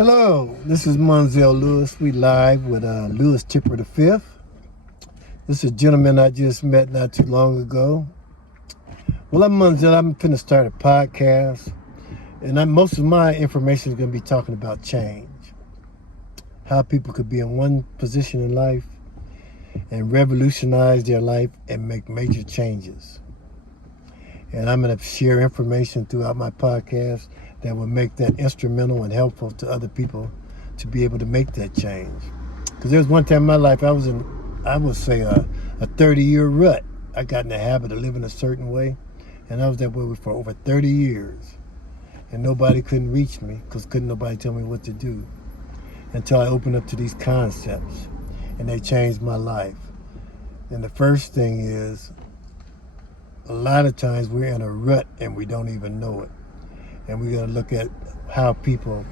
Hello, this is Monzel Lewis. We live with Lewis Tipper V. This is a gentleman I just met not too long ago. Well, I'm Monzel. I'm finna start a podcast, and most of my information is going to be talking about change. How people could be in one position in life and revolutionize their life and make major changes. And I'm going to share information throughout my podcast that will make that instrumental and helpful to other people to be able to make that change. Because there was one time in my life I was in, I would say, a 30-year rut. I got in the habit of living a certain way, and I was that way for over 30 years. And nobody couldn't reach me because couldn't nobody tell me what to do until I opened up to these concepts, and they changed my life. And the first thing is, a lot of times we're in a rut and we don't even know it. And we're going to look at how people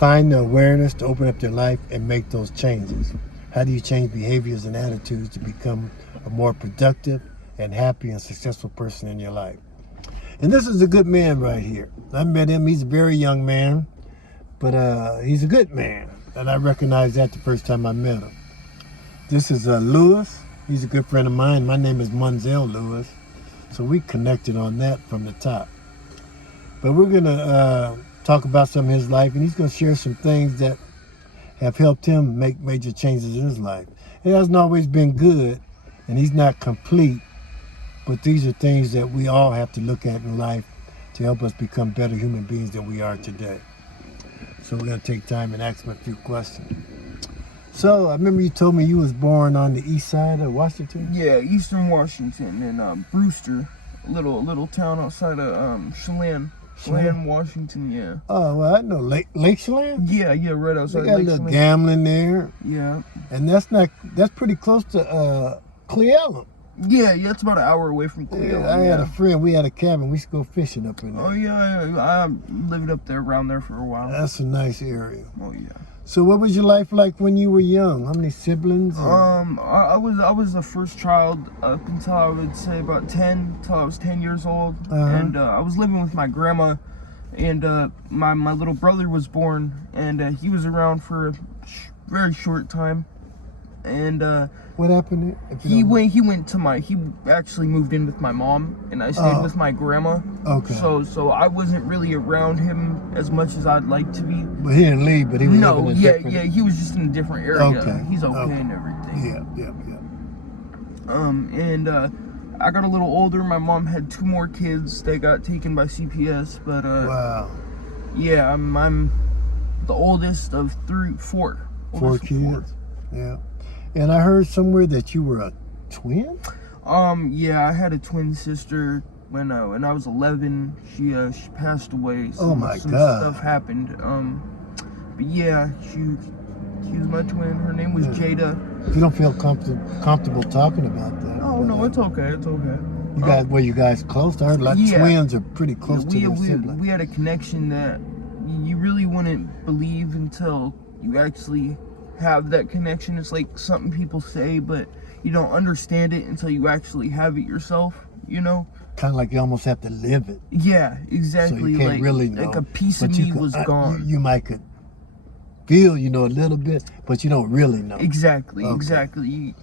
find the awareness to open up their life and make those changes. How do you change behaviors and attitudes to become a more productive and happy and successful person in your life? And this is a good man right here. I met him. He's a very young man, but he's a good man. And I recognized that the first time I met him. This is Lewis. He's a good friend of mine. My name is Monzel Lewis. So we connected on that from the top. But we're going to talk about some of his life, and he's going to share some things that have helped him make major changes in his life. It hasn't always been good, and he's not complete, but these are things that we all have to look at in life to help us become better human beings than we are today. So we're going to take time and ask him a few questions. So I remember you told me you was born on the east side of Washington? Yeah, Eastern Washington in Brewster, a little town outside of Chelan, Washington. Yeah. Oh, well, I know Lake Chelan. Yeah, right outside. They got Lake a little Chelan. gambling there. Yeah. And that's pretty close to Cle Elum. Yeah, it's about an hour away from Cle Elum. Yeah, I had a friend. We had a cabin. We used to go fishing up in there. Oh yeah, I lived up there around there for a while. That's a nice area. Oh yeah. So what was your life like when you were young? How many siblings? I was the first child up until I would say about 10, till I was 10 years old. And I was living with my grandma, and my little brother was born, and he was around for a very short time. And what happened? He actually moved in with my mom, and I stayed with my grandma. Okay. So I wasn't really around him as much as I'd like to be. But he didn't leave, but he was living in a different... Yeah, he was just in a different area. Okay. He's okay and everything. Yeah. And I got a little older. My mom had 2 more kids. They got taken by CPS, but wow. Yeah, I'm the oldest of 4. 4 kids. Yeah. And I heard somewhere that you were a twin? Yeah, I had a twin sister when I was 11. She passed away. Some God. Stuff happened. But yeah, she was my twin. Her name was Jada. You don't feel comfortable talking about that? Oh no, it's okay. It's okay. Were you guys close? I heard twins are pretty close to their siblings. We had a connection that you really wouldn't believe until you actually have that connection. It's like something people say, but you don't understand it until you actually have it yourself, you know? Kind of like you almost have to live it. Yeah, exactly. So you can't really know. Like a piece of me was gone. You might could feel, a little bit, but you don't really know. Exactly, okay. Exactly.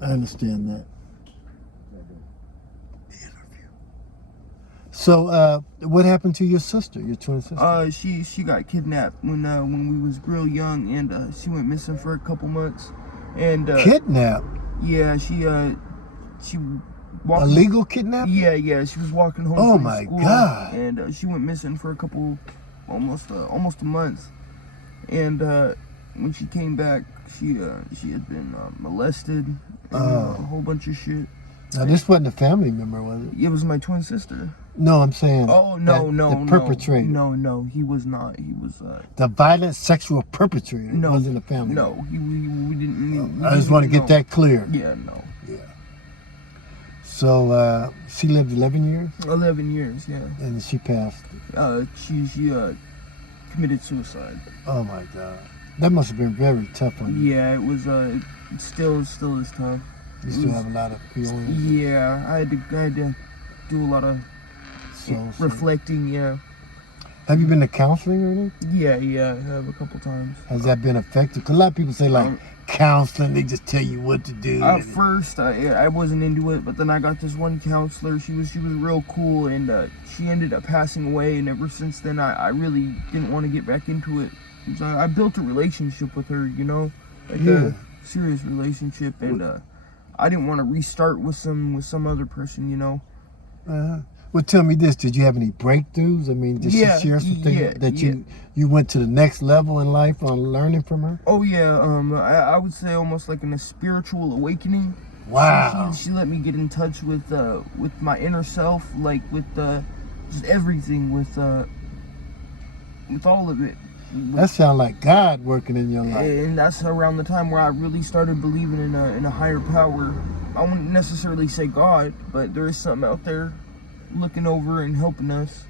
I understand that. So, what happened to your sister, your twin sister? She got kidnapped when we was real young, and she went missing for a couple months. And kidnapped? Yeah, she walked. Illegal kidnapped? Yeah. She was walking home. Oh from my school, God! And she went missing for a couple, almost a month. And when she came back, she had been molested and a whole bunch of shit. Now, this wasn't a family member, was it? It was my twin sister. No, I'm saying. Oh no, the perpetrator. No, he was not. He was. The violent sexual perpetrator. No, wasn't a family. No, we didn't. I just want to get that clear. Yeah, no. Yeah. So she lived 11 years. 11 years, yeah. And she passed. She committed suicide. Oh my God, that must have been very tough on you. Yeah, it was. It still is tough. You still have a lot of feelings. Yeah, I had to do a lot of reflecting. Yeah. Have you been to counseling or anything? Yeah, I have a couple times. Has that been effective? 'Cause a lot of people say like counseling, they just tell you what to do. At first, I wasn't into it, but then I got this one counselor. She was real cool, and she ended up passing away. And ever since then, I really didn't want to get back into it. So I built a relationship with her, you know, like a serious relationship, and I didn't want to restart with some other person, you know. Well, tell me this: did you have any breakthroughs? I mean, did she share something that you went to the next level in life on learning from her? Oh yeah, I would say almost like in a spiritual awakening. Wow. She let me get in touch with my inner self, like with just everything, with all of it. That sounds like God working in your life. And that's around the time where I really started believing in a higher power. I wouldn't necessarily say God, but there is something out there looking over and helping us.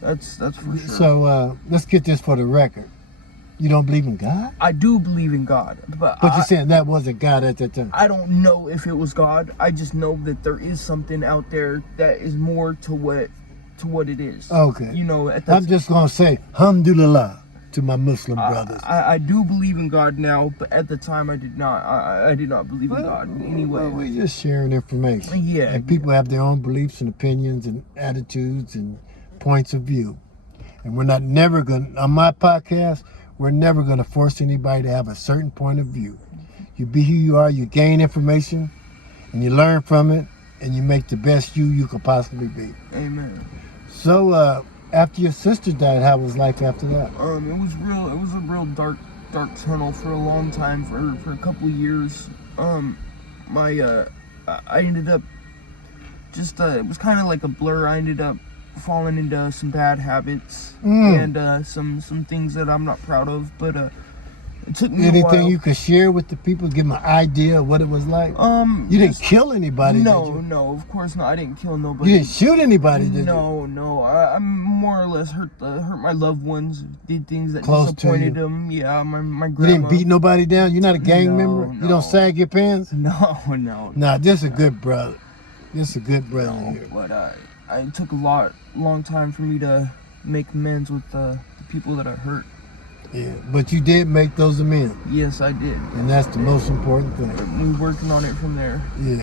That's for sure. So let's get this for the record. You don't believe in God? I do believe in God, but you're saying that wasn't God at that time. I don't know if it was God. I just know that there is something out there that is more to what it is. Okay. You know, I'm just gonna say alhamdulillah to my Muslim brothers. I do believe in God now, but at the time I did not. I did not believe in God in any way. Well, we're just sharing information. Yeah. And people have their own beliefs and opinions and attitudes and points of view. And we're not never going to, on my podcast, we're never going to force anybody to have a certain point of view. You be who you are, you gain information, and you learn from it, and you make the best you could possibly be. Amen. So, after your sister died, how was life after that? It was a real dark tunnel for a long time, for a couple of years. I ended up just, it was kind of like a blur. I ended up falling into some bad habits and some things that I'm not proud of, but it took me a while. Anything you could share with the people, give them an idea of what it was like? You didn't kill anybody, did you? No, of course not. I didn't kill nobody. You didn't shoot anybody, did you? No. I more or less hurt my loved ones. Did things that Close disappointed them. Yeah, my grandma. You didn't beat nobody down? You're not a gang member? No. You don't sag your pants? No. Nah, this is a good brother. This is a good brother here. But it took a long time for me to make amends with the people that I hurt. Yeah, but you did make those amends. Yes, I did. And that's the most important thing. We're working on it from there. Yeah.